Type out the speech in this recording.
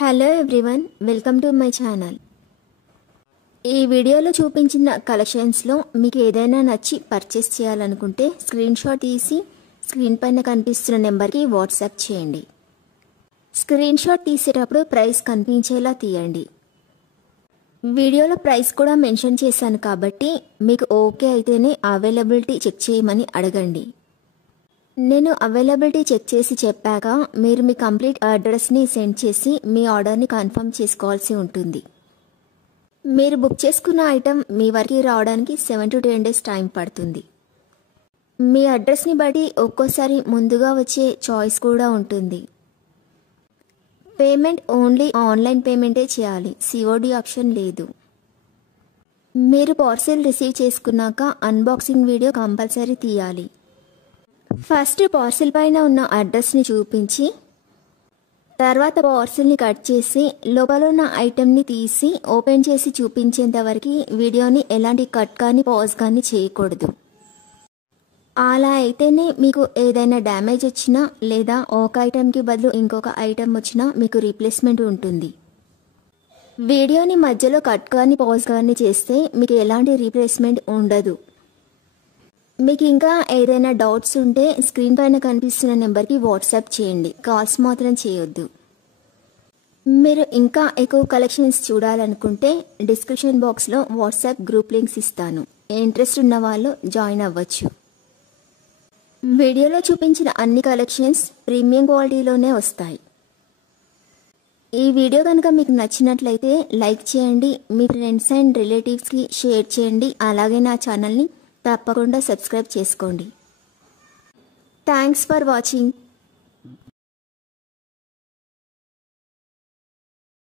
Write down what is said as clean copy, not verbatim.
Hello everyone, welcome to my channel. ఈ వీడియోలో చూపించిన కలెక్షన్స్లో మీకు ఏదైనా నచ్చి పర్చేస్ చేయాలనుకుంటే స్క్రీన్ షాట్ తీసి స్క్రీన్ పైన కనిపిస్తున్న నెంబర్కి వాట్సాప్ చేయండి. స్క్రీన్ షాట్ తీసేటప్పుడు ప్రైస్ కనిపించేలా తీయండి. వీడియోలో ప్రైస్ కూడా మెన్షన్ చేశాను కాబట్టి మీకు ఓకే అయితేనే అవైలబిలిటీ చెక్ చేయమని అడగండి. నేను అవైలబిలిటీ చెక్ చేసి చెప్పాక మీరు మీ కంప్లీట్ అడ్రస్ని సెండ్ చేసి మీ ఆర్డర్ని కన్ఫర్మ్ చేసుకోవాల్సి ఉంటుంది. మీరు బుక్ చేసుకున్న ఐటెం మీ వరకు రావడానికి 7 to 10 days టైం పడుతుంది. మీ అడ్రస్ని బట్టి ఒక్కోసారి ముందుగా వచ్చే చాయిస్ కూడా ఉంటుంది. పేమెంట్ ఓన్లీ ఆన్లైన్ పేమెంటే చేయాలి, సిఓడి ఆప్షన్ లేదు. మీరు పార్సిల్ రిసీవ్ చేసుకున్నాక అన్బాక్సింగ్ వీడియో కంపల్సరీ తీయాలి. ఫస్ట్ పార్సిల్ పైన ఉన్న అడ్రస్ని చూపించి తర్వాత పార్సిల్ని కట్ చేసి లోపల ఉన్న ఐటెంని తీసి ఓపెన్ చేసి చూపించేంత వరకు వీడియోని ఎలాంటి కట్ కానీ పాజ్ కానీ చేయకూడదు. అలా అయితేనే మీకు ఏదైనా డ్యామేజ్ వచ్చినా లేదా ఒక ఐటెంకి బదులు ఇంకొక ఐటెం వచ్చినా మీకు రీప్లేస్మెంట్ ఉంటుంది. వీడియోని మధ్యలో కట్ కానీ పాజ్ కానీ చేస్తే మీకు ఎలాంటి రీప్లేస్మెంట్ ఉండదు. మీకు ఇంకా ఏదైనా డౌట్స్ ఉంటే స్క్రీన్ పైన కనిపిస్తున్న నెంబర్కి వాట్సాప్ చేయండి, కాల్స్ మాత్రం చేయొద్దు. మీరు ఇంకా ఎక్కువ కలెక్షన్స్ చూడాలనుకుంటే డిస్క్రిప్షన్ బాక్స్లో వాట్సాప్ గ్రూప్ లింక్స్ ఇస్తాను, ఇంట్రెస్ట్ ఉన్న వాళ్ళు జాయిన్ అవ్వచ్చు. వీడియోలో చూపించిన అన్ని కలెక్షన్స్ ప్రీమియం క్వాలిటీలోనే వస్తాయి. ఈ వీడియో కనుక మీకు నచ్చినట్లయితే లైక్ చేయండి, మీ ఫ్రెండ్స్ అండ్ రిలేటివ్స్కి షేర్ చేయండి. అలాగే నా ఛానల్ని తప్పకుండా సబ్స్క్రైబ్ చేసుకోండి. Thanks for watching.